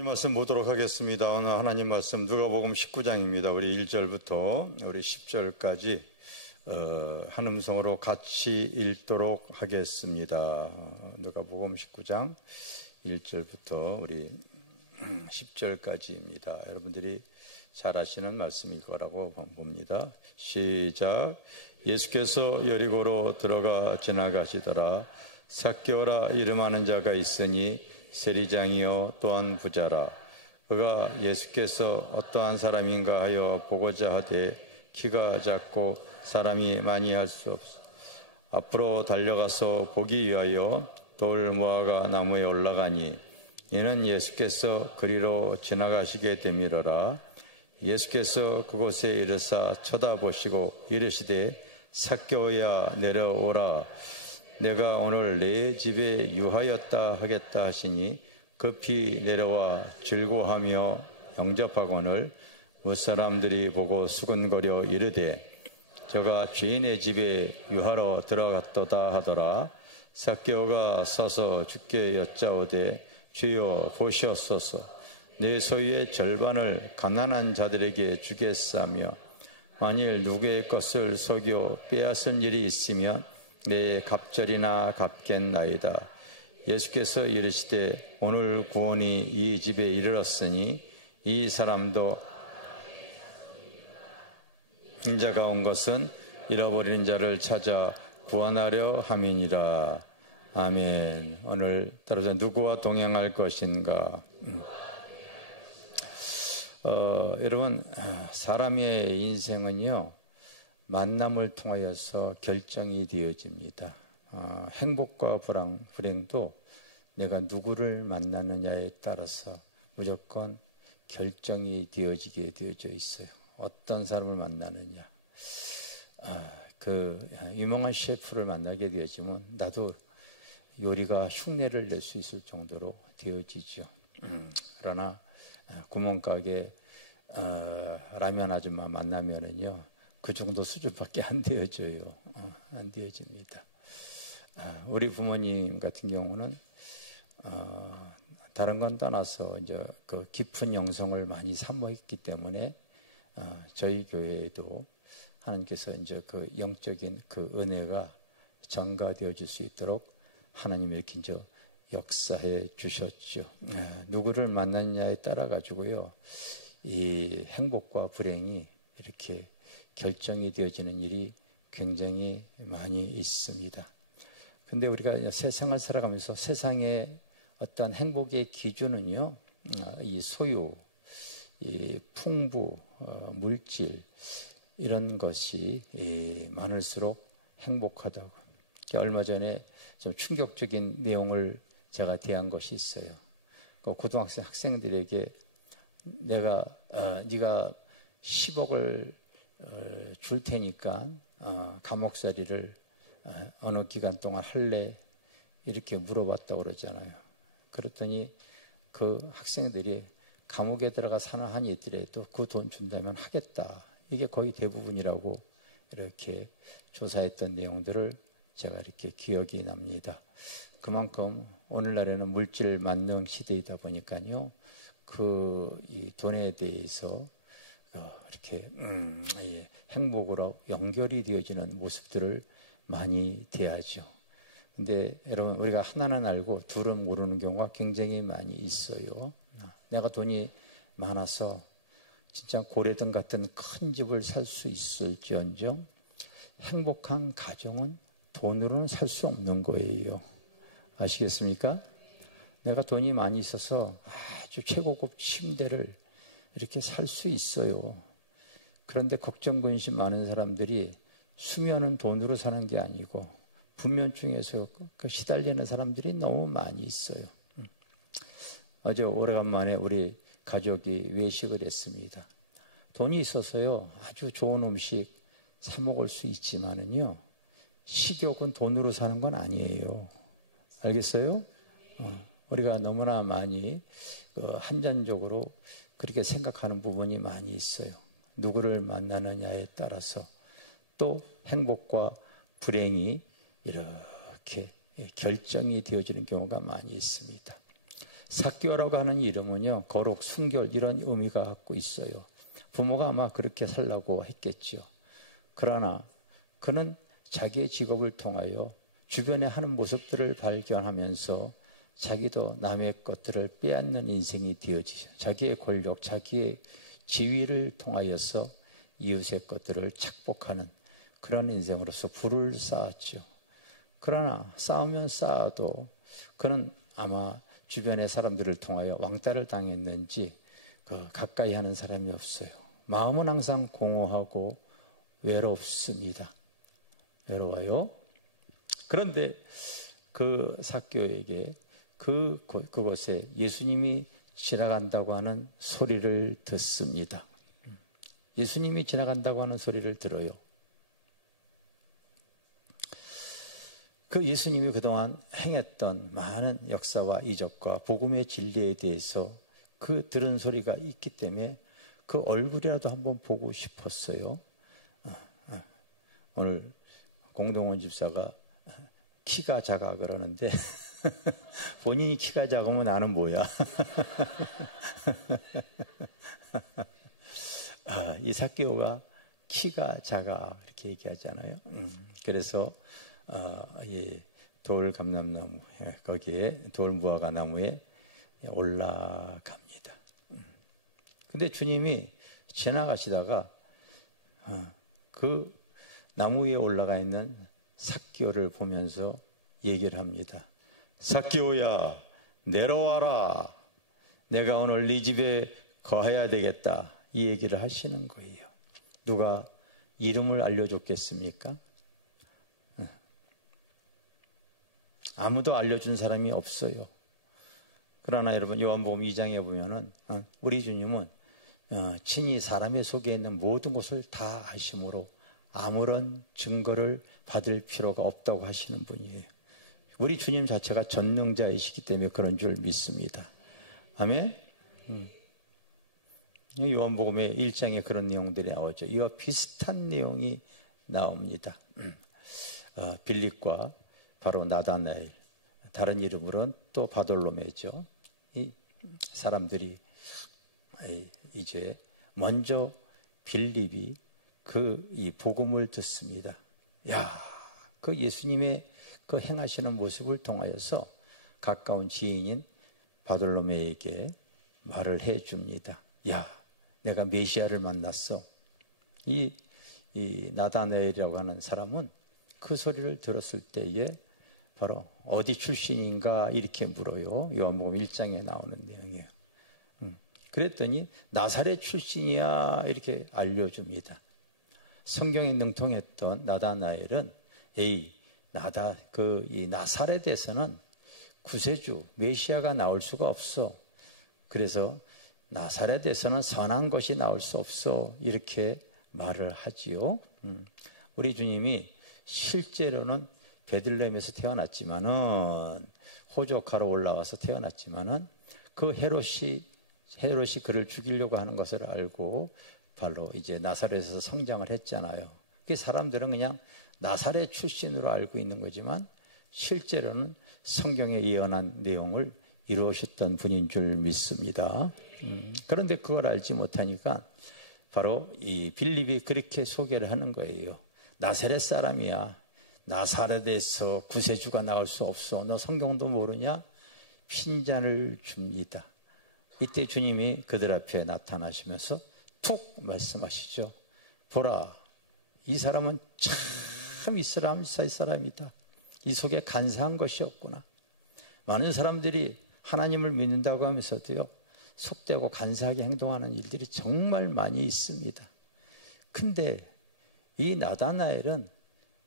하나님 말씀 보도록 하겠습니다. 오늘 하나님 말씀 누가복음 19장입니다. 우리 1절부터 우리 10절까지 한 음성으로 같이 읽도록 하겠습니다. 누가복음 19장 1절부터 우리 10절까지입니다. 여러분들이 잘 아시는 말씀일 거라고 봅니다. 시작. 예수께서 여리고로 들어가 지나가시더라. 삭개오라 이름하는 자가 있으니 세리장이요 또한 부자라. 그가 예수께서 어떠한 사람인가 하여 보고자 하되 키가 작고 사람이 많이 할 수 없어 앞으로 달려가서 보기 위하여 돌 무화과 나무에 올라가니 이는 예수께서 그리로 지나가시게 되밀어라. 예수께서 그곳에 이르사 쳐다보시고 이르시되 삭개오야 내려오라. 내가 오늘 내 집에 유하였다 하겠다 하시니 급히 내려와 즐거워하며 영접하거늘 무사람들이 보고 수근거려 이르되 저가 주인의 집에 유하러 들어갔도다 하더라. 삭개오가 서서 주께 여짜오되 주여 보시옵소서. 내 소유의 절반을 가난한 자들에게 주겠사며 만일 누구의 것을 속여 빼앗은 일이 있으면 내 갑절이나 갚겠나이다. 예수께서 이르시되 오늘 구원이 이 집에 이르렀으니 이 사람도 인자가 온 것은 잃어버린 자를 찾아 구원하려 함이니라. 아멘. 오늘 따라서 누구와 동행할 것인가? 여러분, 사람의 인생은요 만남을 통하여서 결정이 되어집니다. 행복과 불행도 내가 누구를 만나느냐에 따라서 무조건 결정이 되어지게 되어져 있어요. 어떤 사람을 만나느냐. 유명한 셰프를 만나게 되어지면 나도 요리가 흉내를 낼 수 있을 정도로 되어지죠. 그러나 구멍가게 라면 아줌마 만나면은요 그 정도 수준밖에 안 되어져요. 안 되어집니다. 우리 부모님 같은 경우는 다른 건 떠나서 이제 그 깊은 영성을 많이 사모했기 때문에 저희 교회에도 하나님께서 이제 그 영적인 그 은혜가 전가되어 줄 수 있도록 하나님이 이렇게 이제 역사해 주셨죠. 누구를 만났냐에 따라 가지고요 이 행복과 불행이 이렇게 결정이 되어지는 일이 굉장히 많이 있습니다. 근데 우리가 세상을 살아가면서 세상의 어떤 행복의 기준은요, 이 소유, 이 풍부, 물질, 이런 것이 많을수록 행복하다고. 얼마 전에 좀 충격적인 내용을 제가 대한 것이 있어요. 그 고등학생 학생들에게 네가 10억을 줄 테니까 감옥살이를 어느 기간 동안 할래? 이렇게 물어봤다고 그러잖아요. 그랬더니 그 학생들이 감옥에 들어가 사는 한이 있더라도 그 돈 준다면 하겠다. 이게 거의 대부분이라고 이렇게 조사했던 내용들을 제가 이렇게 기억이 납니다. 그만큼 오늘날에는 물질 만능 시대이다 보니까요. 이 돈에 대해서 이렇게 행복으로 연결이 되어지는 모습들을 많이 대하죠. 근데 여러분 우리가 하나는 알고 둘은 모르는 경우가 굉장히 많이 있어요. 내가 돈이 많아서 진짜 고래등 같은 큰 집을 살 수 있을지언정 행복한 가정은 돈으로는 살 수 없는 거예요. 아시겠습니까? 내가 돈이 많이 있어서 아주 최고급 침대를 이렇게 살 수 있어요. 그런데 걱정 근심 많은 사람들이 수면은 돈으로 사는 게 아니고 불면증에서 시달리는 사람들이 너무 많이 있어요. 어제 오래간만에 우리 가족이 외식을 했습니다. 돈이 있어서요 아주 좋은 음식 사 먹을 수 있지만은요 식욕은 돈으로 사는 건 아니에요. 알겠어요? 우리가 너무나 많이 한전적으로 그렇게 생각하는 부분이 많이 있어요. 누구를 만나느냐에 따라서 또 행복과 불행이 이렇게 결정이 되어지는 경우가 많이 있습니다. 삭개오라고 하는 이름은요, 거룩, 순결 이런 의미가 갖고 있어요. 부모가 아마 그렇게 살라고 했겠죠. 그러나 그는 자기의 직업을 통하여 주변에 하는 모습들을 발견하면서 자기도 남의 것들을 빼앗는 인생이 되어지죠. 자기의 권력, 자기의 지위를 통하여서 이웃의 것들을 착복하는 그런 인생으로서 부를 쌓았죠. 그러나 쌓으면 쌓아도 그는 아마 주변의 사람들을 통하여 왕따를 당했는지 가까이 하는 사람이 없어요. 마음은 항상 공허하고 외롭습니다. 외로워요. 그런데 그 삭개오에게 그곳에 예수님이 지나간다고 하는 소리를 듣습니다. 예수님이 지나간다고 하는 소리를 들어요. 그 예수님이 그동안 행했던 많은 역사와 이적과 복음의 진리에 대해서 그 들은 소리가 있기 때문에 그 얼굴이라도 한번 보고 싶었어요. 오늘 공동원 집사가 키가 작아 그러는데 본인이 키가 작으면 나는 뭐야? 이 삭개오가 키가 작아 이렇게 얘기하잖아요. 그래서 돌감람나무 거기에 돌무화과 나무에 올라갑니다. 근데 주님이 지나가시다가 그 나무 위에 올라가 있는 삭개오를 보면서 얘기를 합니다. 삭개오야, 내려와라. 내가 오늘 네 집에 거해야 되겠다. 이 얘기를 하시는 거예요. 누가 이름을 알려줬겠습니까? 아무도 알려준 사람이 없어요. 그러나 여러분 요한복음 2장에 보면은 우리 주님은 친히 사람의 속에 있는 모든 것을 다 아심으로 아무런 증거를 받을 필요가 없다고 하시는 분이에요. 우리 주님 자체가 전능자이시기 때문에 그런 줄 믿습니다. 아멘. 요한복음의 1장에 그런 내용들이 나오죠. 이와 비슷한 내용이 나옵니다. 빌립과 바로 나다나엘, 다른 이름으로는 또 바돌로메죠. 이 사람들이 이제 먼저 빌립이 이 복음을 듣습니다. 그 예수님의 그 행하시는 모습을 통하여서 가까운 지인인 바돌로메에게 말을 해줍니다. 내가 메시아를 만났어. 이 나다나엘이라고 하는 사람은 그 소리를 들었을 때에 바로 어디 출신인가 이렇게 물어요. 요한복음 1장에 나오는 내용이에요. 그랬더니 나사렛 출신이야 이렇게 알려줍니다. 성경에 능통했던 나다나엘은 이 나사렛에서는 구세주 메시아가 나올 수가 없어. 그래서 나사렛에서는 선한 것이 나올 수 없어 이렇게 말을 하지요. 우리 주님이 실제로는 베들레헴에서 태어났지만은 호적하러 올라와서 태어났지만은 그 헤롯이 그를 죽이려고 하는 것을 알고 바로 이제 나사렛에서 성장을 했잖아요. 그 사람들은 그냥 나사렛 출신으로 알고 있는 거지만 실제로는 성경에 예언한 내용을 이루셨던 분인 줄 믿습니다. 그런데 그걸 알지 못하니까 바로 이 빌립이 그렇게 소개를 하는 거예요. 나사렛 사람이야. 나사렛에서 구세주가 나올 수 없어. 너 성경도 모르냐? 핀잔을 줍니다. 이때 주님이 그들 앞에 나타나시면서 툭 말씀하시죠. 보라, 이 사람은 참 이스라엘 사람이다. 이 속에 간사한 것이 없구나. 많은 사람들이 하나님을 믿는다고 하면서도요, 속되고 간사하게 행동하는 일들이 정말 많이 있습니다. 근데 이 나다나엘은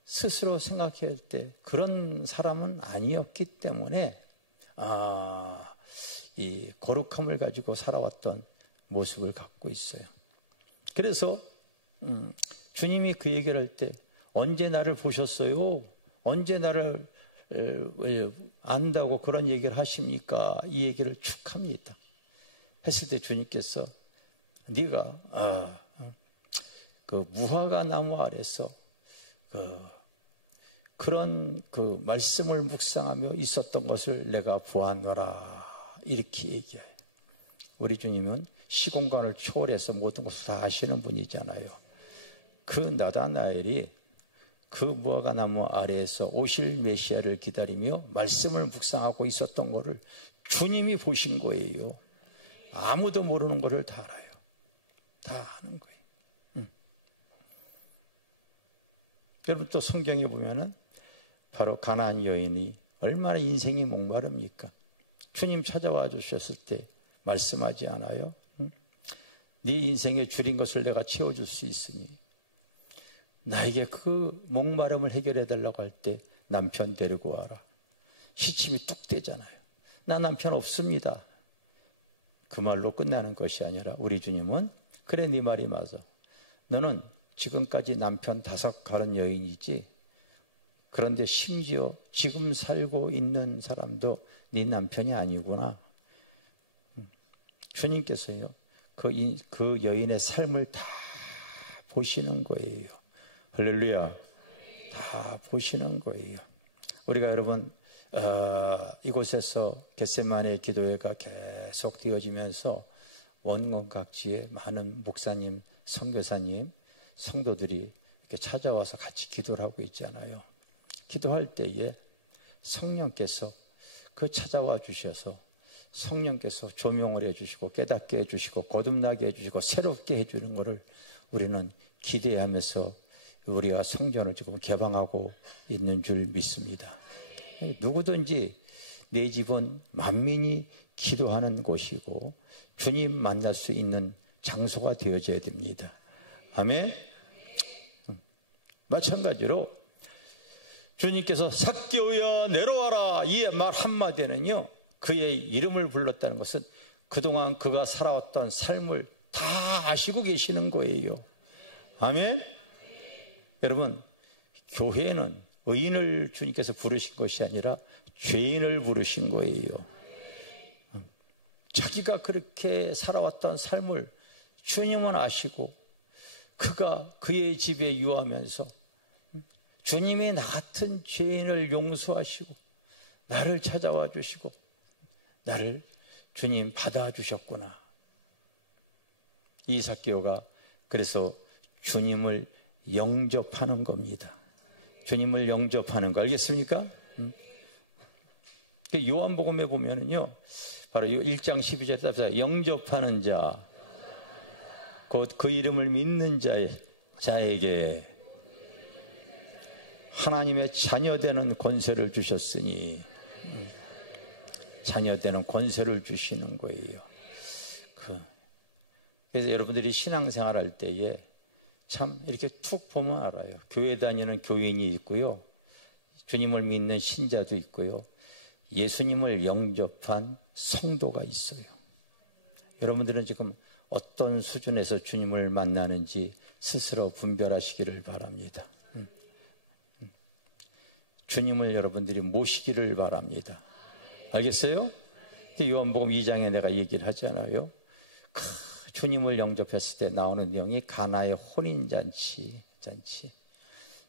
스스로 생각할 때 그런 사람은 아니었기 때문에 이 거룩함을 가지고 살아왔던 모습을 갖고 있어요. 그래서 주님이 그 얘기를 할 때 언제 나를 보셨어요? 언제 나를 안다고 그런 얘기를 하십니까? 이 얘기를 쭉 합니다. 했을 때 주님께서 네가 그 무화과 나무 아래서 그런 그 말씀을 묵상하며 있었던 것을 내가 보았노라 이렇게 얘기해요. 우리 주님은 시공간을 초월해서 모든 것을 다 아시는 분이잖아요. 그 나다나엘이 그 무화과 나무 아래에서 오실 메시아를 기다리며 말씀을 묵상하고 있었던 것을 주님이 보신 거예요. 아무도 모르는 것을 다 알아요. 다 아는 거예요. 여러분 또 성경에 보면은 바로 가나안 여인이 얼마나 인생이 목마릅니까? 주님 찾아와 주셨을 때 말씀하지 않아요? 네 인생에 줄인 것을 내가 채워줄 수 있으니 나에게 그 목마름을 해결해 달라고 할 때 남편 데리고 와라. 시침이 뚝 되잖아요. 나 남편 없습니다. 그 말로 끝나는 것이 아니라 우리 주님은 그래 네 말이 맞아. 너는 지금까지 남편 5 가른 여인이지. 그런데 심지어 지금 살고 있는 사람도 네 남편이 아니구나. 주님께서요 그 여인의 삶을 다 보시는 거예요. 할렐루야. 다 보시는 거예요. 우리가 여러분 이곳에서 겟세마네 기도회가 계속 되어지면서 원권 각지에 많은 목사님, 선교사님, 성도들이 이렇게 찾아와서 같이 기도를 하고 있잖아요. 기도할 때에 성령께서 그 찾아와 주셔서 성령께서 조명을 해주시고 깨닫게 해주시고 거듭나게 해주시고 새롭게 해주는 것을 우리는 기대하면서 우리가 성전을 지금 개방하고 있는 줄 믿습니다. 누구든지 내 집은 만민이 기도하는 곳이고 주님 만날 수 있는 장소가 되어져야 됩니다. 아멘. 마찬가지로 주님께서 삭개오야 내려와라 이 말 한마디는요 그의 이름을 불렀다는 것은 그동안 그가 살아왔던 삶을 다 아시고 계시는 거예요. 아멘. 여러분 교회는 의인을 주님께서 부르신 것이 아니라 죄인을 부르신 거예요. 자기가 그렇게 살아왔던 삶을 주님은 아시고 그가 그의 집에 유하면서 주님이 나 같은 죄인을 용서하시고 나를 찾아와 주시고 나를 주님 받아주셨구나. 이 삭개오가 그래서 주님을 영접하는 겁니다. 주님을 영접하는 거 알겠습니까? 요한복음에 보면은요 바로 1장 12절에 답사 영접하는 자 곧 그 이름을 믿는 자에게 하나님의 자녀되는 권세를 주셨으니 자녀되는 권세를 주시는 거예요. 그래서 여러분들이 신앙생활 할 때에 참 이렇게 툭 보면 알아요. 교회 다니는 교인이 있고요. 주님을 믿는 신자도 있고요. 예수님을 영접한 성도가 있어요. 여러분들은 지금 어떤 수준에서 주님을 만나는지 스스로 분별하시기를 바랍니다. 주님을 여러분들이 모시기를 바랍니다. 알겠어요? 요한복음 2장에 내가 얘기를 하잖아요. 주님을 영접했을 때 나오는 내용이 가나의 혼인잔치.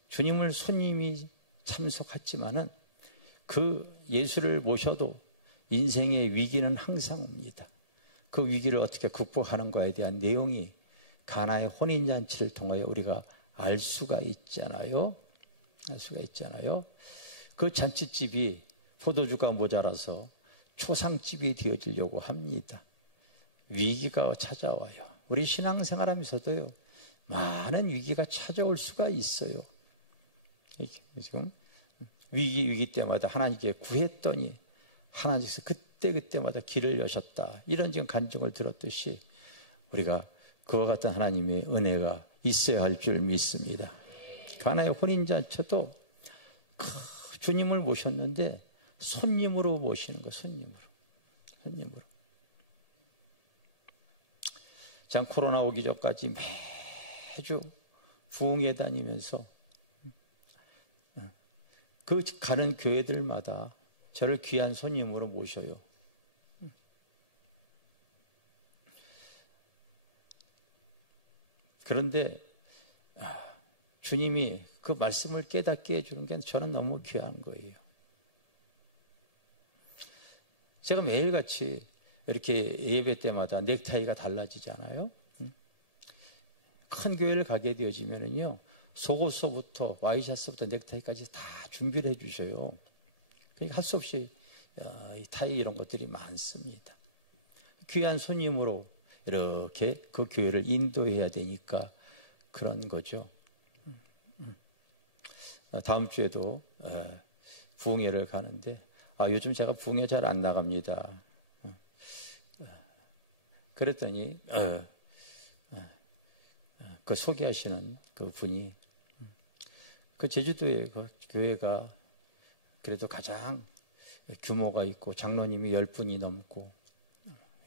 주님을 손님이 참석했지만은 그 예수를 모셔도 인생의 위기는 항상 옵니다. 그 위기를 어떻게 극복하는 거에 대한 내용이 가나의 혼인잔치를 통하여 우리가 알 수가 있잖아요. 그 잔치집이 포도주가 모자라서 초상집이 되어지려고 합니다. 위기가 찾아와요. 우리 신앙생활하면서도요 많은 위기가 찾아올 수가 있어요. 지금 위기 때마다 하나님께 구했더니 하나님께서 그때마다 길을 여셨다. 이런 지금 간증을 들었듯이 우리가 그와 같은 하나님의 은혜가 있어야 할 줄 믿습니다. 가나의 혼인잔치도 주님을 모셨는데 손님으로 모시는 거예요. 손님으로. 참 코로나 오기 전까지 매주 부흥회 다니면서 그 가는 교회들마다 저를 귀한 손님으로 모셔요. 그런데 주님이 그 말씀을 깨닫게 해주는 게 저는 너무 귀한 거예요. 제가 매일같이 이렇게 예배 때마다 넥타이가 달라지잖아요. 큰 교회를 가게 되어지면은요, 속옷서부터 와이셔츠부터 넥타이까지 다 준비를 해주셔요. 그러니까 할 수 없이 이 타이 이런 것들이 많습니다. 귀한 손님으로 이렇게 그 교회를 인도해야 되니까 그런 거죠. 다음 주에도 부흥회를 가는데, 요즘 제가 부흥회 잘 안 나갑니다. 그랬더니 그 소개하시는 그 분이 그 제주도에 그 교회가 그래도 가장 규모가 있고 장로님이 10분이 넘고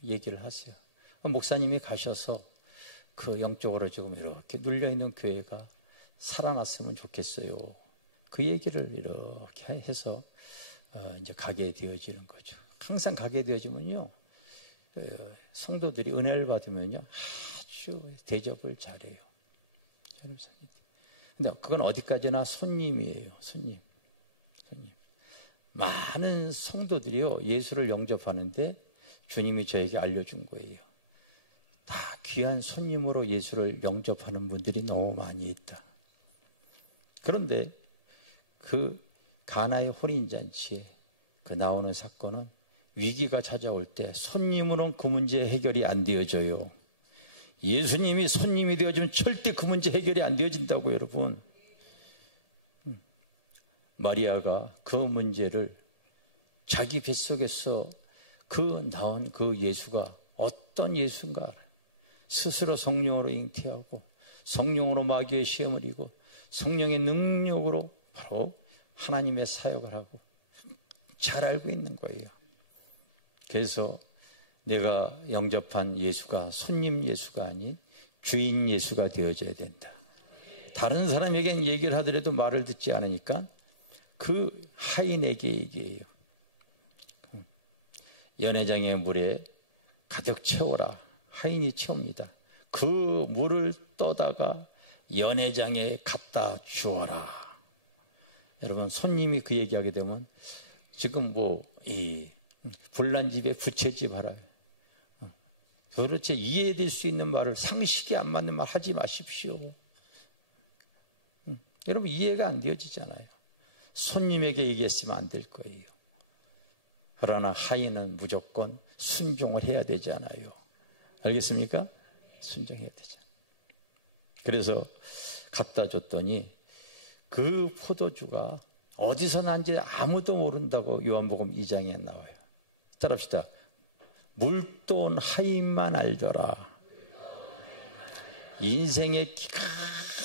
얘기를 하세요. 목사님이 가셔서 그 영적으로 지금 이렇게 눌려있는 교회가 살아났으면 좋겠어요. 그 얘기를 이렇게 해서 이제 가게 되어지는 거죠. 항상 가게 되어지면요, 성도들이 은혜를 받으면요, 아주 대접을 잘해요. 근데 그건 어디까지나 손님이에요. 손님. 많은 성도들이요, 예수를 영접하는데 주님이 저에게 알려준 거예요. 다 귀한 손님으로 예수를 영접하는 분들이 너무 많이 있다. 그런데 그 가나의 혼인잔치에 그 나오는 사건은 위기가 찾아올 때 손님으로는 그 문제 해결이 안 되어져요. 예수님이 손님이 되어지면 절대 그 문제 해결이 안 되어진다고, 여러분. 마리아가 그 문제를 자기 뱃속에서 그 나온 그 예수가 어떤 예수인가 스스로 성령으로 잉태하고 성령으로 마귀의 시험을 이고 성령의 능력으로 바로 하나님의 사역을 하고 잘 알고 있는 거예요. 그래서 내가 영접한 예수가 손님 예수가 아닌 주인 예수가 되어져야 된다. 다른 사람에게는 얘기를 하더라도 말을 듣지 않으니까 그 하인에게 얘기해요. 연회장의 물에 가득 채워라. 하인이 채웁니다. 그 물을 떠다가 연회장에 갖다 주어라. 여러분, 손님이 그 얘기하게 되면 지금 이 불난집에 부채집 하라. 도대체 이해될 수 있는 말을, 상식이 안 맞는 말 하지 마십시오. 여러분, 이해가 안 되어지잖아요. 손님에게 얘기했으면 안 될 거예요. 그러나 하인은 무조건 순종을 해야 되잖아요. 알겠습니까? 순종해야 되잖아요. 그래서 갖다 줬더니 그 포도주가 어디서 난지 아무도 모른다고 요한복음 2장에 나와요. 따라합시다. 물돈 하인만 알더라. 인생의 기가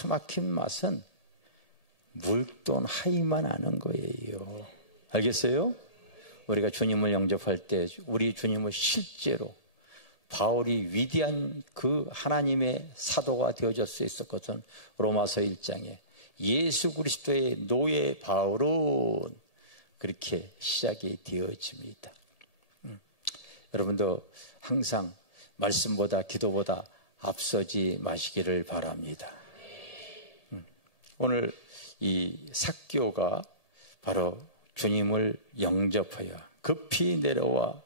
막힌 맛은 물돈 하인만 아는 거예요. 알겠어요? 우리가 주님을 영접할 때 우리 주님을 실제로 바울이 위대한 그 하나님의 사도가 되어줄 수 있었거든. 로마서 1장에 예수 그리스도의 노예 바울은 그렇게 시작이 되어집니다. 여러분도 항상 말씀보다 기도보다 앞서지 마시기를 바랍니다. 오늘 이 삭개오가 바로 주님을 영접하여 급히 내려와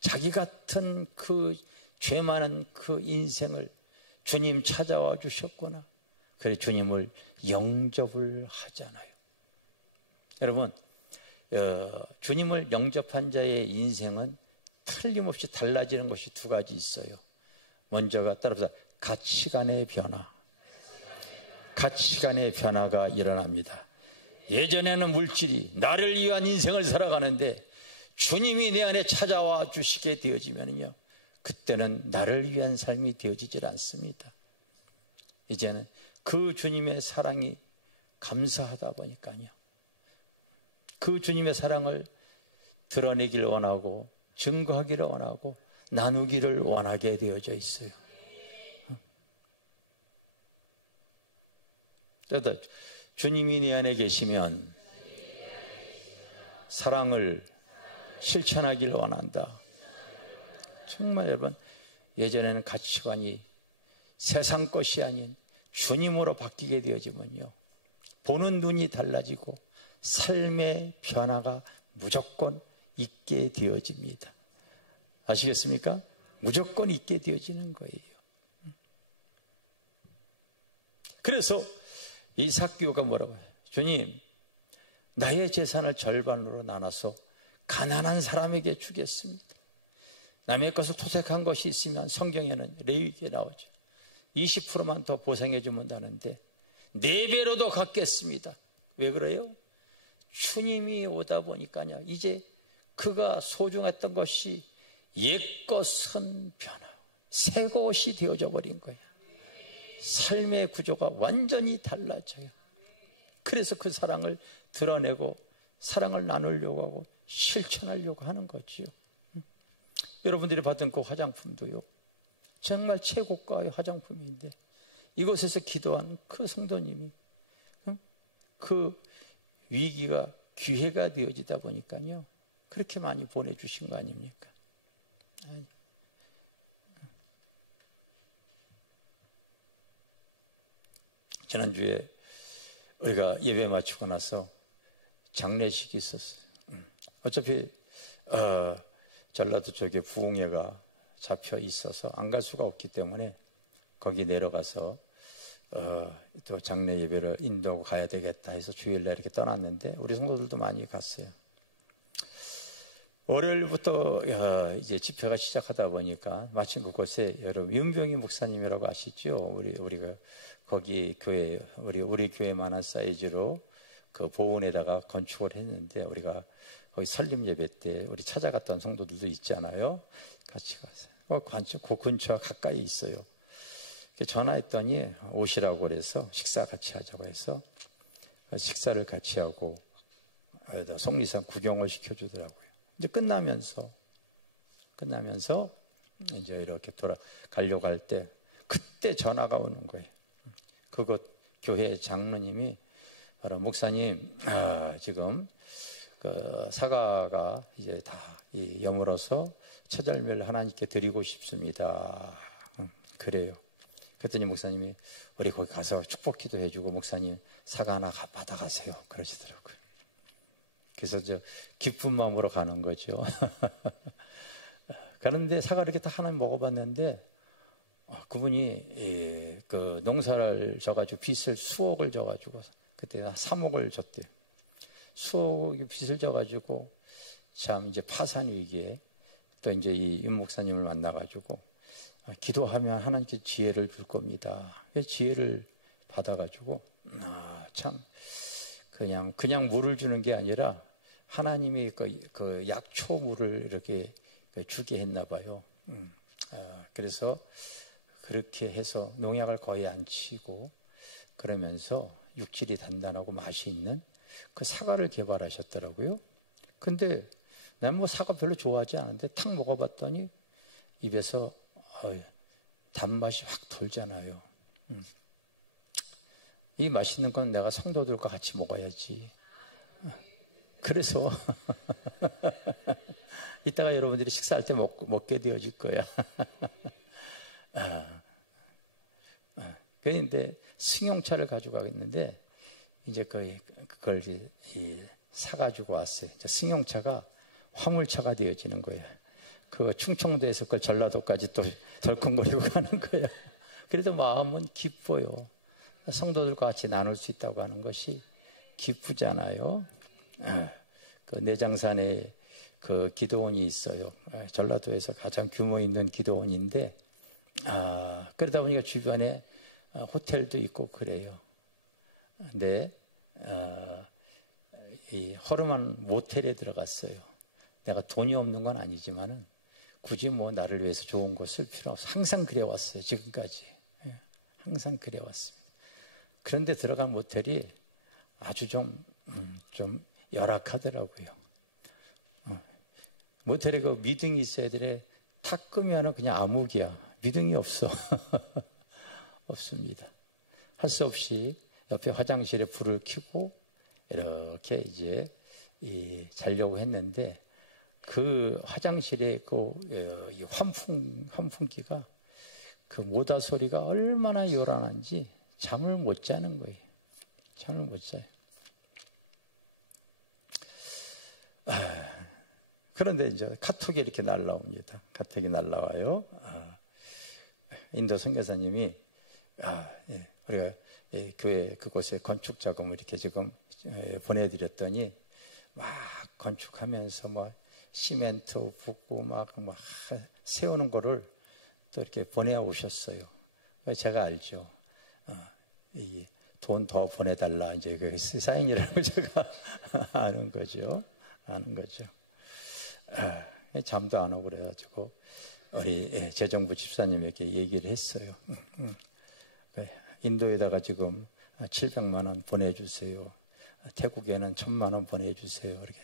자기 같은 그 죄 많은 그 인생을 주님 찾아와 주셨구나. 그래 주님을 영접을 하잖아요. 여러분, 주님을 영접한 자의 인생은 틀림없이 달라지는 것이 두 가지 있어요. 먼저가 따라서 가치관의 변화. 가치관의 변화가 일어납니다. 예전에는 물질이 나를 위한 인생을 살아가는데 주님이 내 안에 찾아와 주시게 되어지면요, 그때는 나를 위한 삶이 되어지질 않습니다. 이제는 그 주님의 사랑이 감사하다 보니까요, 그 주님의 사랑을 드러내기를 원하고 증거하기를 원하고 나누기를 원하게 되어져 있어요. 주님이 내 안에 계시면 사랑을 실천하기를 원한다. 정말 여러분, 예전에는 가치관이 세상 것이 아닌 주님으로 바뀌게 되어지면요, 보는 눈이 달라지고 삶의 변화가 무조건 있게 되어집니다. 아시겠습니까? 무조건 있게 되어지는 거예요. 그래서 이 삭개오가 뭐라고 해요? 주님, 나의 재산을 절반으로 나눠서 가난한 사람에게 주겠습니다. 남의 것을 토색한 것이 있으면 성경에는 레위기에 나오죠. 20%만 더 보상해 주면 되는데 4배로 더 갚겠습니다. 왜 그래요? 주님이 오다 보니까요, 이제 그가 소중했던 것이 옛것은 변하고 새 것이 되어져 버린 거예요. 삶의 구조가 완전히 달라져요. 그래서 그 사랑을 드러내고 사랑을 나누려고 하고 실천하려고 하는 거지요. 여러분들이 받은 그 화장품도요, 정말 최고가의 화장품인데 이곳에서 기도한 그 성도님이 그 위기가 기회가 되어지다 보니까요, 그렇게 많이 보내주신 거 아닙니까? 지난주에 우리가 예배 마치고 나서 장례식이 있었어요. 어차피 전라도 쪽에 부흥회가 잡혀 있어서 안 갈 수가 없기 때문에 거기 내려가서 또 장례 예배를 인도하고 가야 되겠다 해서 주일날 이렇게 떠났는데 우리 성도들도 많이 갔어요. 월요일부터 이제 집회가 시작하다 보니까 마침 그곳에 여러분 윤병희 목사님이라고 아시죠? 우리가 거기 교회 우리 교회만한 사이즈로 그 보은에다가 건축을 했는데 우리가 거기 설립 예배 때 우리 찾아갔던 성도들도 있잖아요. 같이 가서 그 근처 가까이 있어요. 전화했더니 오시라고 그래서 식사 같이 하자고 해서 식사를 같이 하고 속리산 구경을 시켜주더라고요. 이제 끝나면서 이제 이렇게 가려고 할 때 그때 전화가 오는 거예요. 그곳 교회 장로님이 바로 목사님, 지금 그 사과가 이제 다 여물어서 처절매를 하나님께 드리고 싶습니다. 그래요. 그랬더니 목사님이 우리 거기 가서 축복기도 해주고 목사님 사과 하나 받아가세요. 그러시더라고요. 그래서 기쁜 마음으로 가는 거죠. 그런데 사과를 이렇게 다 하나 먹어봤는데 그분이 그 농사를 져가지고 빚을 수억을 져가지고 그때 3억을 줬대요. 수억이 빚을 져가지고 참 이제 파산 위기에 또 이제 이 윤 목사님을 만나가지고 기도하면 하나님께 지혜를 줄 겁니다. 지혜를 받아가지고 참 그냥 물을 주는 게 아니라 하나님이 그 약초물을 이렇게 주게 했나 봐요. 그래서 그렇게 해서 농약을 거의 안 치고 그러면서 육질이 단단하고 맛이 있는 그 사과를 개발하셨더라고요. 근데 난 뭐 사과 별로 좋아하지 않은데 탁 먹어봤더니 입에서 단맛이 확 돌잖아요. 이 맛있는 건 내가 성도들과 같이 먹어야지. 그래서 이따가 여러분들이 식사할 때 먹게 되어질 거야. 그런데 승용차를 가지고 가겠는데 이제 그걸 사가지고 왔어요. 승용차가 화물차가 되어지는 거예요. 그 충청도에서 그걸 전라도까지 또 덜컹거리고 가는 거예요. 그래도 마음은 기뻐요. 성도들과 같이 나눌 수 있다고 하는 것이 기쁘잖아요. 그 내장산에 그 기도원이 있어요. 전라도에서 가장 규모 있는 기도원인데, 그러다 보니까 주변에 호텔도 있고 그래요. 근데, 이 허름한 모텔에 들어갔어요. 내가 돈이 없는 건 아니지만은 굳이 뭐 나를 위해서 좋은 곳을 필요 없어. 항상 그래왔어요. 지금까지. 항상 그래왔습니다. 그런데 들어간 모텔이 아주 좀 열악하더라고요. 모텔에 그 미등이 있어야 되는데 탁 끄면은 그냥 암흑이야. 미등이 없어. 없습니다. 할 수 없이 옆에 화장실에 불을 켜고 이렇게 이제 자려고 했는데 그 화장실에 이 환풍기가 그 모다 소리가 얼마나 요란한지 잠을 못 자는 거예요. 잠을 못 자요. 그런데 이제 카톡이 이렇게 날라옵니다. 카톡이 날라와요. 인도 선교사님이 예, 우리가 교회 그곳에 건축 자금을 이렇게 지금 보내드렸더니 막 건축하면서 뭐 시멘트 붓고 막 세우는 거를 또 이렇게 보내오셨어요. 제가 알죠. 이 돈 더 보내달라 이제 그 사인이라고 제가 아는 거죠. 잠도 안 오고 그래가지고 우리 재정부 집사님에게 얘기를 했어요. 인도에다가 지금 700만 원 보내주세요. 태국에는 1000만 원 보내주세요. 이렇게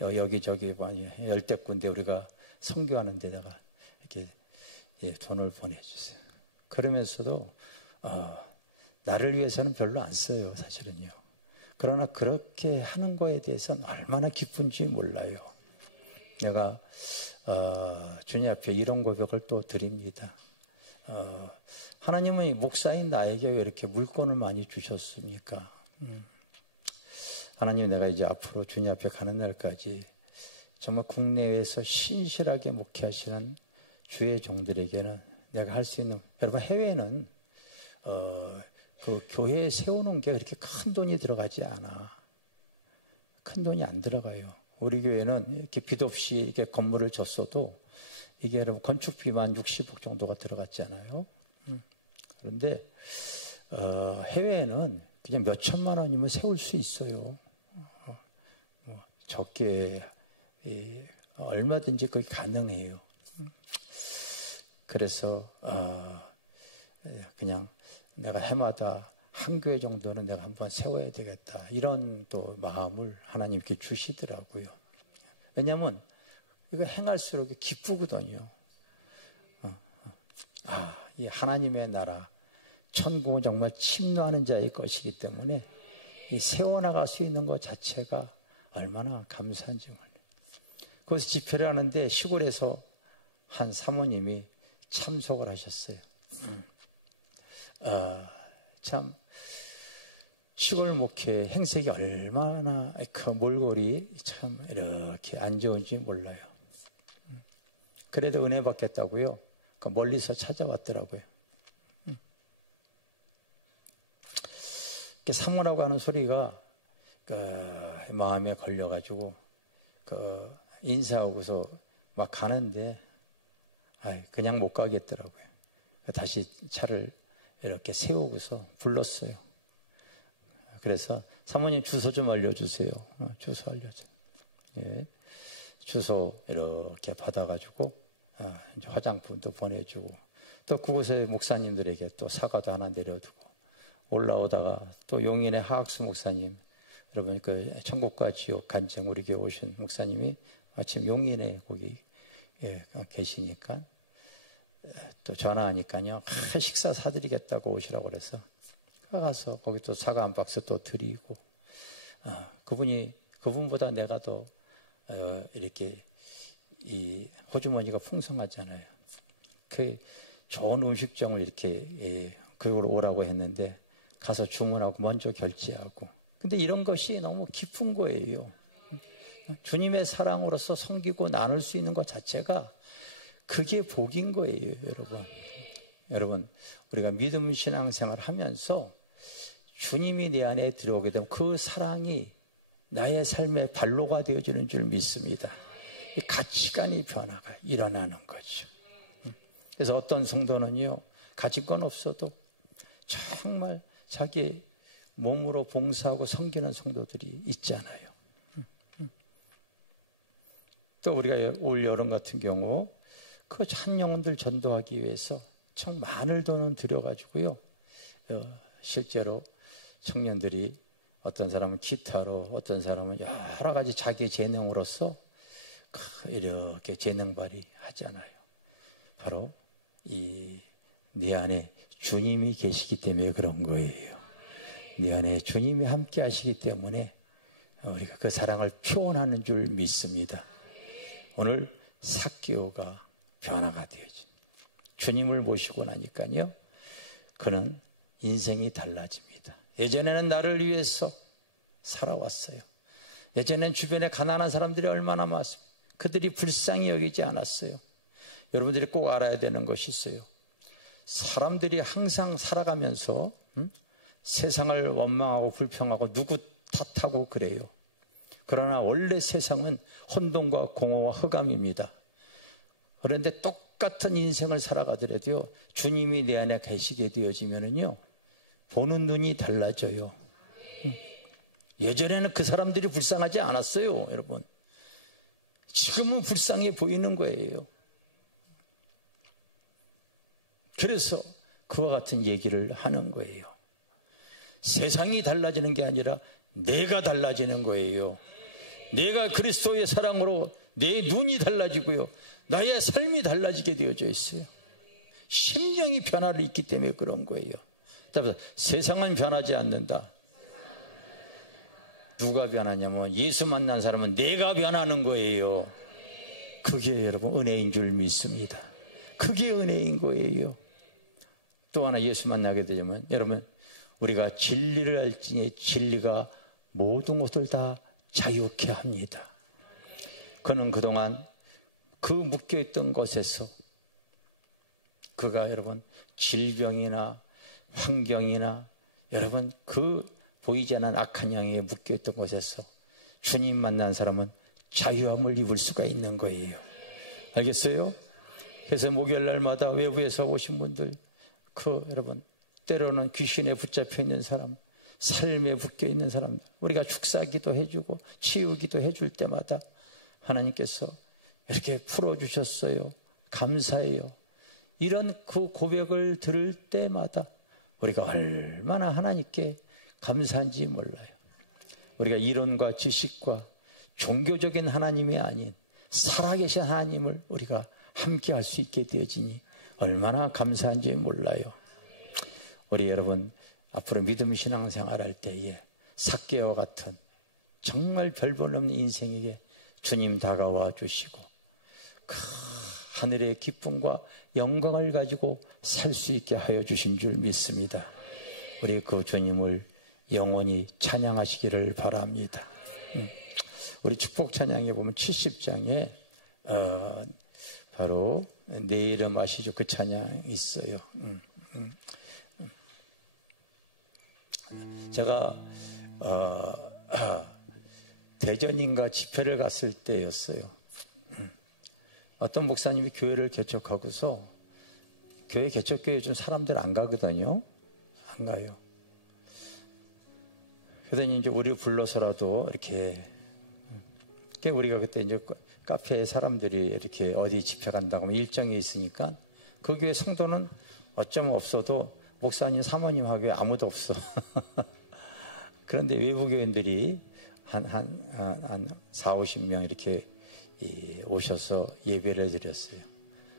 여기저기 열대 군데 우리가 선교하는 데다가 이렇게 돈을 보내주세요. 그러면서도 나를 위해서는 별로 안 써요, 사실은요. 그러나 그렇게 하는 거에 대해서는 얼마나 기쁜지 몰라요. 내가 주님 앞에 이런 고백을 또 드립니다. 하나님은 목사인 나에게 왜 이렇게 물건을 많이 주셨습니까? 하나님, 내가 이제 앞으로 주님 앞에 가는 날까지 정말 국내에서 신실하게 목회하시는 주의 종들에게는 내가 할 수 있는, 여러분 해외는 그 교회에 세우는 게 그렇게 큰 돈이 들어가지 않아. 큰 돈이 안 들어가요. 우리 교회는 이렇게 빚 없이 이렇게 건물을 졌어도 이게 여러분 건축비만 60억 정도가 들어갔잖아요. 그런데 해외에는 그냥 몇 천만 원이면 세울 수 있어요. 적게 얼마든지 그게 가능해요. 그래서 그냥 내가 해마다 한 교회 정도는 내가 한번 세워야 되겠다, 이런 또 마음을 하나님께 주시더라고요. 왜냐하면 이거 행할수록 기쁘거든요. 이 하나님의 나라 천국은 정말 침노하는 자의 것이기 때문에 이 세워나갈 수 있는 것 자체가 얼마나 감사한지 몰라요. 거기서 집회를 하는데 시골에서 한 사모님이 참석을 하셨어요. 참 시골 목회 행색이 얼마나 그 몰골이 참 이렇게 안 좋은지 몰라요. 그래도 은혜 받겠다고요, 그 멀리서 찾아왔더라고요. 사모라고 하는 소리가 그 마음에 걸려가지고 그 인사하고서 막 가는데 그냥 못 가겠더라고요. 다시 차를 이렇게 세우고서 불렀어요. 그래서 사모님 주소 좀 알려주세요. 주소 알려줘요. 예. 주소 이렇게 받아가지고 이제 화장품도 보내주고, 또 그곳에 목사님들에게 또 사과도 하나 내려두고, 올라오다가 또 용인의 하학수 목사님, 여러분 그 천국과 지옥 간증 우리 교회 오신 목사님이 마침 용인에 거기 계시니까 또 전화하니까요, 식사 사드리겠다고 오시라고 그래서 가서 거기 또 사과 한 박스 또 드리고, 그분보다 내가 더 이렇게 이 호주머니가 풍성하잖아요. 그 좋은 음식점을 이렇게 그쪽으로 오라고 했는데 가서 주문하고 먼저 결제하고, 근데 이런 것이 너무 기쁜 거예요. 주님의 사랑으로서 섬기고 나눌 수 있는 것 자체가 그게 복인 거예요, 여러분. 여러분, 우리가 믿음 신앙생활 하면서 주님이 내 안에 들어오게 되면 그 사랑이 나의 삶의 발로가 되어지는 줄 믿습니다. 이 가치관이 변화가 일어나는 거죠. 그래서 어떤 성도는요, 가질 건 없어도 정말 자기 몸으로 봉사하고 섬기는 성도들이 있잖아요. 또 우리가 올 여름 같은 경우 그 한 영혼들 전도하기 위해서 참 많은 돈을 들여가지고요, 실제로 청년들이 어떤 사람은 기타로, 어떤 사람은 여러 가지 자기 재능으로서 이렇게 재능 발휘하잖아요. 바로 내 안에 주님이 계시기 때문에 그런 거예요. 내 안에 주님이 함께 하시기 때문에 우리가 그 사랑을 표현하는 줄 믿습니다. 오늘 삭개오가 변화가 되어지. 주님을 모시고 나니까요, 그는 인생이 달라집니다. 예전에는 나를 위해서 살아왔어요. 예전에는 주변에 가난한 사람들이 얼마나 많았습니까? 그들이 불쌍히 여기지 않았어요. 여러분들이 꼭 알아야 되는 것이 있어요. 사람들이 항상 살아가면서 세상을 원망하고 불평하고 누구 탓하고 그래요. 그러나 원래 세상은 혼돈과 공허와 흑암입니다. 그런데 똑같은 인생을 살아가더라도요, 주님이 내 안에 계시게 되어지면은요, 보는 눈이 달라져요. 예전에는 그 사람들이 불쌍하지 않았어요, 여러분. 지금은 불쌍해 보이는 거예요. 그래서 그와 같은 얘기를 하는 거예요. 세상이 달라지는 게 아니라 내가 달라지는 거예요. 내가 그리스도의 사랑으로 내 눈이 달라지고요, 나의 삶이 달라지게 되어져 있어요. 심령이 변화를 있기 때문에 그런 거예요. 세상은 변하지 않는다. 누가 변하냐면 예수 만난 사람은 내가 변하는 거예요. 그게 여러분 은혜인 줄 믿습니다. 그게 은혜인 거예요. 또 하나 예수 만나게 되면 여러분, 우리가 진리를 알지니 진리가 모든 것을 다 자유케 합니다. 그는 그동안 그 묶여있던 것에서 그가 여러분 질병이나 환경이나 여러분 그 보이지 않는 악한 영에 묶여있던 것에서 주님 만난 사람은 자유함을 입을 수가 있는 거예요. 알겠어요? 그래서 목요일 날마다 외부에서 오신 분들, 여러분 때로는 귀신에 붙잡혀 있는 사람, 삶에 묶여 있는 사람, 우리가 축사기도 해주고 치유기도 해줄 때마다 하나님께서 이렇게 풀어주셨어요. 감사해요. 이런 그 고백을 들을 때마다 우리가 얼마나 하나님께 감사한지 몰라요. 우리가 이론과 지식과 종교적인 하나님이 아닌 살아계신 하나님을 우리가 함께 할 수 있게 되어지니 얼마나 감사한지 몰라요. 우리 여러분 앞으로 믿음 신앙생활 할 때에 삭개와 같은 정말 별볼없는 인생에게 주님 다가와 주시고 그 하늘의 기쁨과 영광을 가지고 살 수 있게 하여 주신 줄 믿습니다. 우리 그 주님을 영원히 찬양하시기를 바랍니다. 우리 축복 찬양에 보면 70장에 바로 내 이름 아시죠? 그 찬양 있어요. 제가 대전인가 집회를 갔을 때였어요. 어떤 목사님이 교회를 개척하고서 교회 개척교회 좀 사람들 안 가거든요. 안 가요. 그러더니 이제 우리를 불러서라도 이렇게 우리가 그때 이제 카페에 사람들이 이렇게 어디 집회 간다고 하면 일정이 있으니까 그 교회 성도는 어쩌면 없어도 목사님, 사모님하고 아무도 없어. 그런데 외부 교인들이 한 4, 50명 이렇게 오셔서 예배를 드렸어요.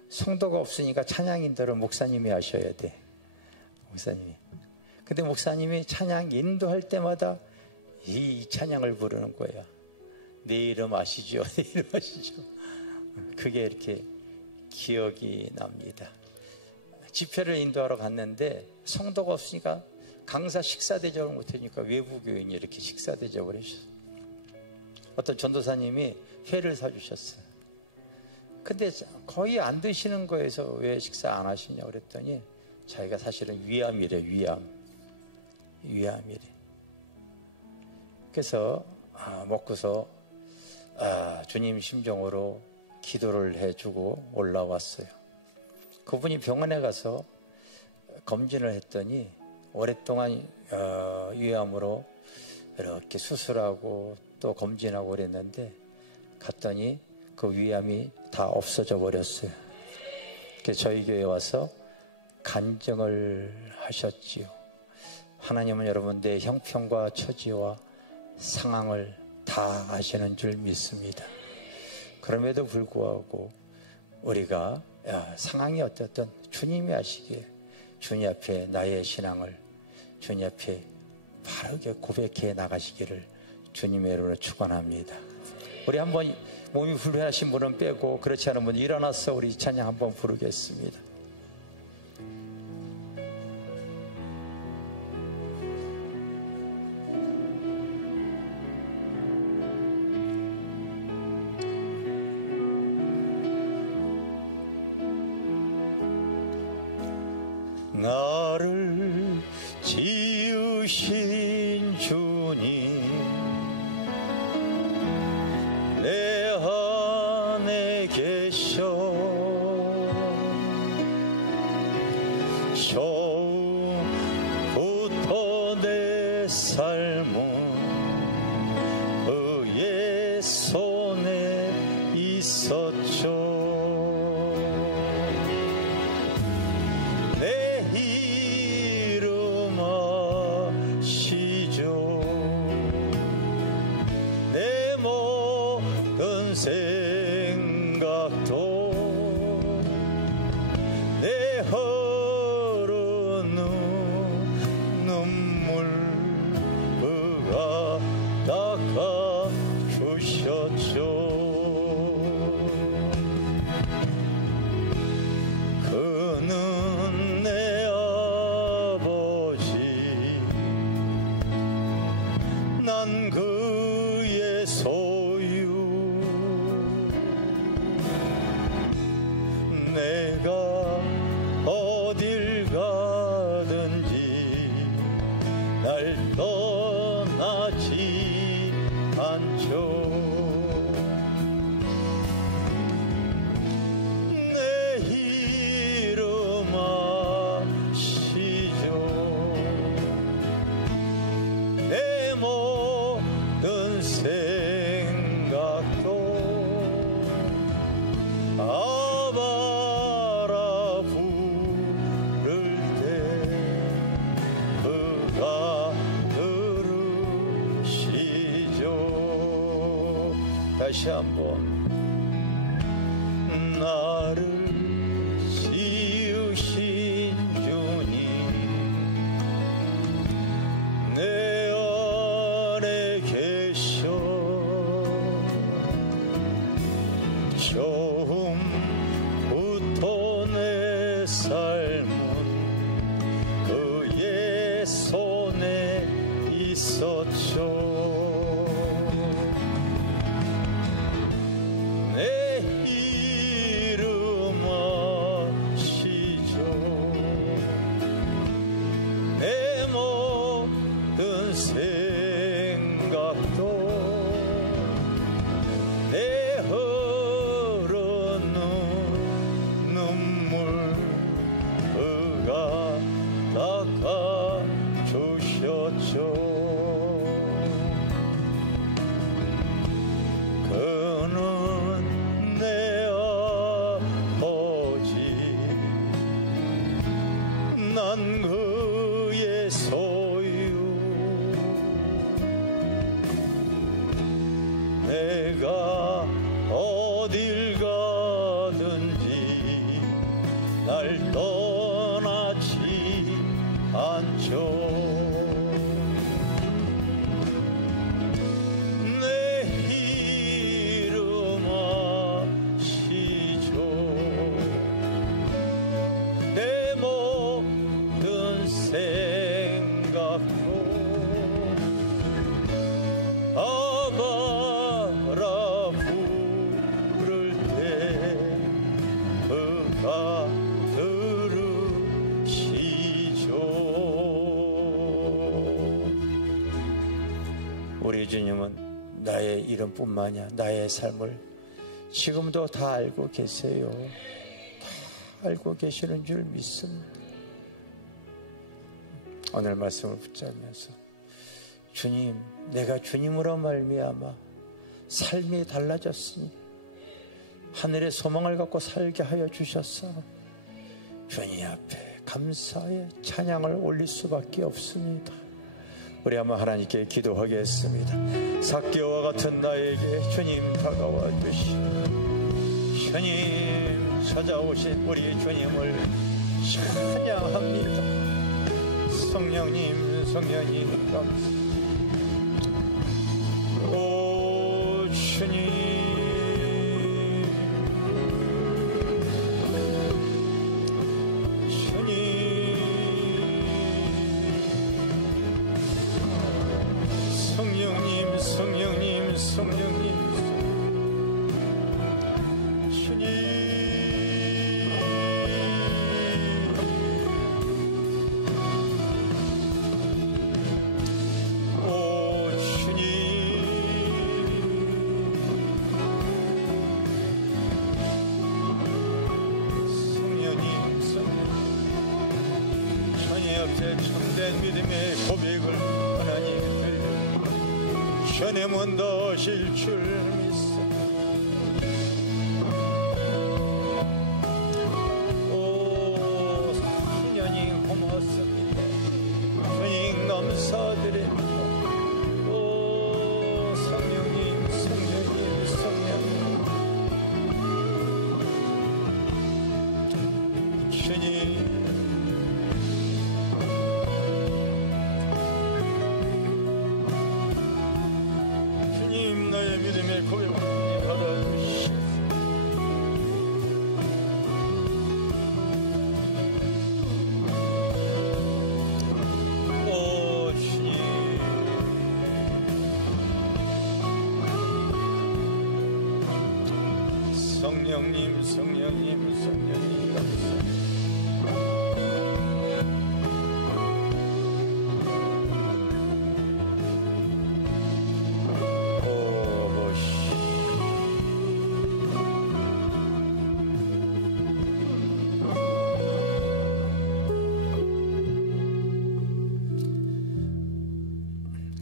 성도가 없으니까 찬양인들은 목사님이 하셔야 돼. 목사님이. 근데 목사님이 찬양 인도할 때마다 이 찬양을 부르는 거야. 내 이름 아시죠? 내 이름 아시죠? 그게 이렇게 기억이 납니다. 집회를 인도하러 갔는데 성도가 없으니까 강사 식사 대접을 못하니까 외부 교인이 이렇게 식사 대접을 해주셨어요. 어떤 전도사님이 회를 사주셨어요. 근데 거의 안 드시는 거에서 왜 식사 안 하시냐고 그랬더니 자기가 사실은 위암이래. 위암이래. 그래서 먹고서 주님 심정으로 기도를 해주고 올라왔어요. 그분이 병원에 가서 검진을 했더니 오랫동안 위암으로 이렇게 수술하고 또 검진하고 그랬는데 갔더니 그 위암이 다 없어져 버렸어요. 그래서 저희 교회에 와서 간증을 하셨지요. 하나님은 여러분 내 형편과 처지와 상황을 다 아시는 줄 믿습니다. 그럼에도 불구하고 우리가 상황이 어떻든 주님이 아시기에 주님 앞에 나의 신앙을 주님 앞에 바르게 고백해 나가시기를 주님의 이름으로 축원합니다. 우리 한번 몸이 불편하신 분은 빼고 그렇지 않은 분은 일어나서 우리 찬양 한번 부르겠습니다. 나를 지으신 주님 내 안에 계셔 처음부터 내 삶은 그의 손에 있었죠. 내 이름 아시죠. 내 모든 생각도 내 흐르는 눈물 그가 닦아주셨죠. 그는 내 아버지 난 그의 소유 내가 어딜 가든지 날 떠나지 않죠. 내 이름 아시죠. 내 모든 생각도 아바라 부를 때 그가 들으시죠. 다시 한번 나를 지으신 주님 내 안에 계셔 처음부터 내 삶은 그의 손에 있었죠. 내 이름 아시죠. 내 모든 생각도 내 흐르는 눈물 그가 닦아주셨죠. 그는 내 아버지 난 그의 소유 내가 어딜 가든지 날 떠나지 않죠. 내 이름 아시죠. 내 모든 생각도 아바라 부를 때 그가 들으시죠. 우리 주님은 나의 이름뿐만 아니라 나의 삶을 지금도 다 알고 계세요. 다 알고 계시는 줄 믿습니다. 오늘 말씀을 붙잡으면서 주님, 내가 주님으로 말미암아 삶이 달라졌으니 하늘의 소망을 갖고 살게 하여 주셨사 주님 앞에 감사의 찬양을 올릴 수밖에 없습니다. 우리 한번 하나님께 기도하겠습니다. 삭개와 같은 나에게 주님 다가와 주시오. 주님 찾아오신 우리 주님을 찬양합니다. 성령님, 성령님 감사합니다. 오 주님, 성령님, 성령님, 성령님, 주님, 앞에 참된 믿음의 고백을 하나님 들려 전에면 더 하실 줄 믿습니다. 오 주님 고맙습니다. 주님 감사드립니다. 오 성령님 성령님 성령님 주님 믿음의 고백을 받아주시오. 오 주님 성령님 성령님 성령님 감사합니다.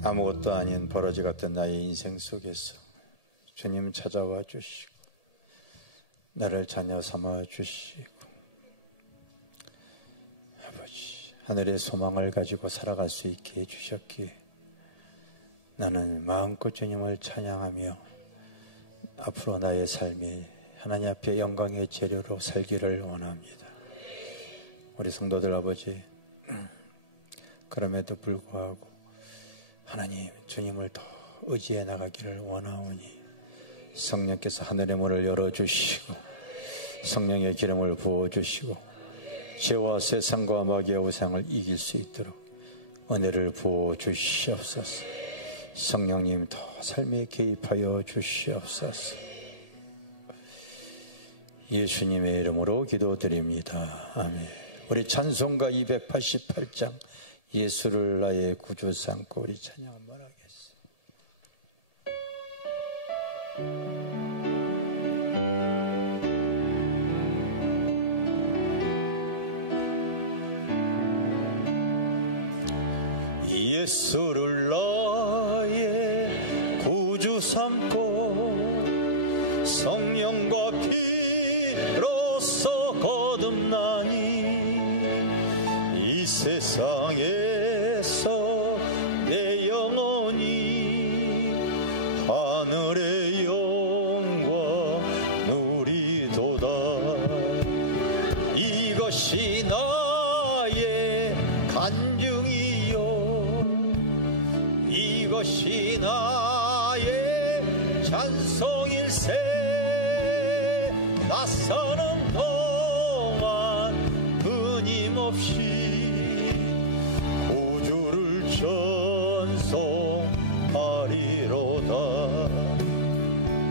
아무것도 아닌 버러지 같은 나의 인생 속에서 주님 찾아와 주시고 나를 자녀 삼아 주시고 아버지 하늘의 소망을 가지고 살아갈 수 있게 해주셨기에 나는 마음껏 주님을 찬양하며 앞으로 나의 삶이 하나님 앞에 영광의 재료로 살기를 원합니다. 우리 성도들 아버지 그럼에도 불구하고 하나님 주님을 더 의지해 나가기를 원하오니 성령께서 하늘의 문을 열어주시고 성령의 기름을 부어주시고 죄와 세상과 마귀의 우상을 이길 수 있도록 은혜를 부어주시옵소서. 성령님 더 삶에 개입하여 주시옵소서. 예수님의 이름으로 기도드립니다. 아멘. 우리 찬송가 288장 예수를 나의 구주 삼고 우리 찬양 한번 하겠습니다. 예수를 나의 구주 삼고 성령과 피로써 거듭나니 이 세상에서 내 영혼이 하늘의 영광 누리도다. 이것이 나의 간증이요 이것이 나의 찬송일세. 낯서는 동안 끊임없이 구주를 전송하리로다.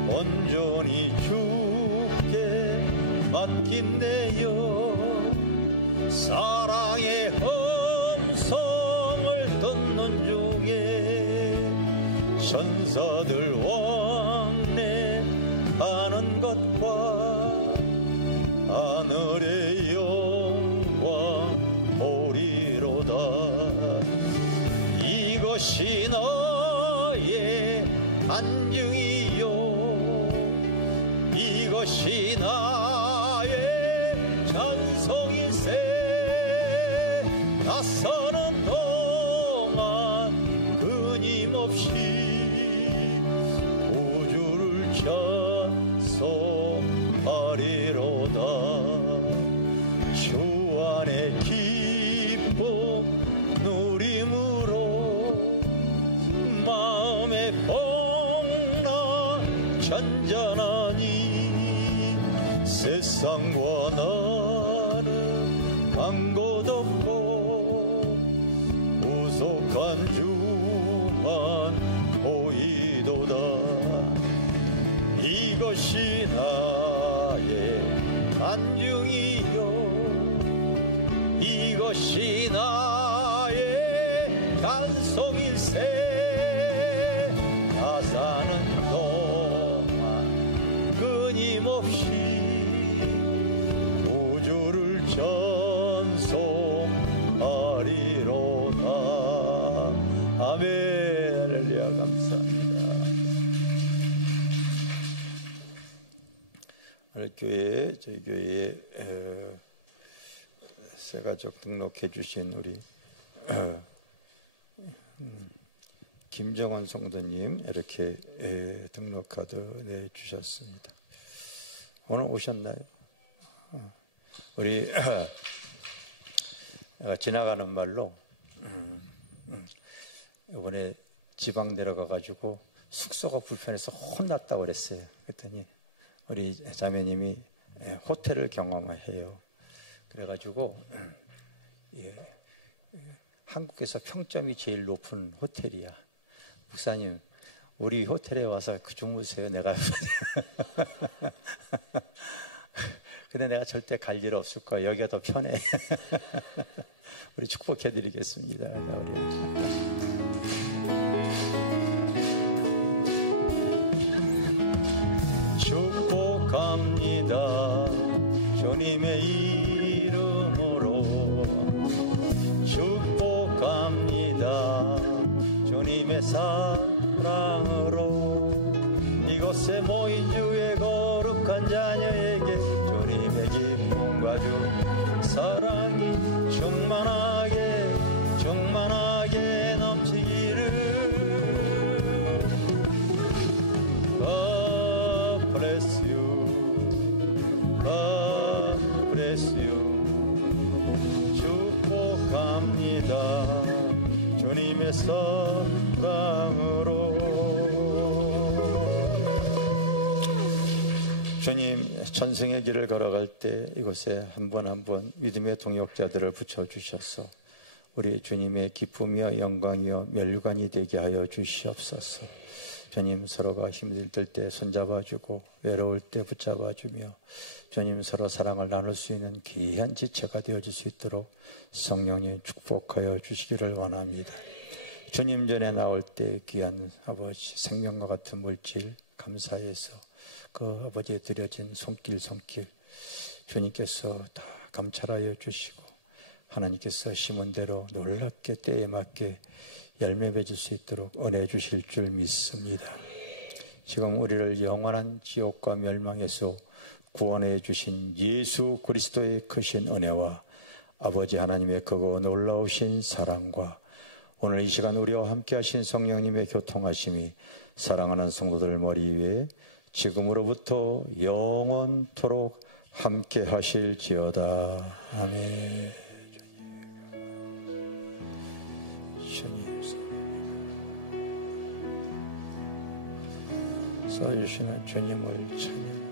온전히 주께 맡긴 내 영 사랑의 음성을 듣는 중에 천사들 왕래하는 것과 하늘의 영광 보리로다. 이것이 나의 간증이요 이것이 나의 찬송일세. 낯서는 동안 끊임없이 구주를 찬송하리로다. 주 안에 기쁨 누림으로 마음의 복나 잔잔하니 세상과 나는 간 곳 없고 구속한 주만 보이도다. 이것이 나의 간증이요 이것이 나의 간송일세. 나 사는 동안 끊임없이 구주를 전송하리 오늘 저희 교회에 새가족 등록해 주신 우리 김정원 성도님 이렇게 등록카드 내주셨습니다. 오늘 오셨나요? 우리 지나가는 말로 이번에 지방 내려가가지고 숙소가 불편해서 혼났다고 그랬어요. 그랬더니 우리 자매님이 호텔을 경험해요. 그래가지고 한국에서 평점이 제일 높은 호텔이야. 목사님, 우리 호텔에 와서 주무세요. 내가 근데 내가 절대 갈 일 없을 거야. 여기가 더 편해. 우리 축복해드리겠습니다. 축복합니다. 주님의 이름으로 축복합니다. 주님의 사랑으로 이곳에 모인 주의 거룩한 자녀에게 주님의 기쁨과 주 사랑이 충만하게 넘치기를. God bless you, God bless you. 축복합니다. 주님의 사랑으로. 주님 전승의 길을 걸어갈 때 이곳에 한 번 한 번 믿음의 동역자들을 붙여주셔서 우리 주님의 기쁨이여 영광이여 멸관이 되게 하여 주시옵소서. 주님 서로가 힘들 때 손잡아주고 외로울 때 붙잡아주며 주님 서로 사랑을 나눌 수 있는 귀한 지체가 되어줄 수 있도록 성령님 축복하여 주시기를 원합니다. 주님 전에 나올 때 귀한 아버지 생명과 같은 물질 감사해서 그 아버지에 드려진 손길 주님께서 다 감찰하여 주시고 하나님께서 심은 대로 놀랍게 때에 맞게 열매 맺을 수 있도록 은혜 주실 줄 믿습니다. 지금 우리를 영원한 지옥과 멸망에서 구원해 주신 예수 그리스도의 크신 은혜와 아버지 하나님의 크고 놀라우신 사랑과 오늘 이 시간 우리와 함께 하신 성령님의 교통하심이 사랑하는 성도들 머리 위에 지금으로부터 영원토록 함께 하실지어다. 아멘. 주님 써주시는 주님을 찬양.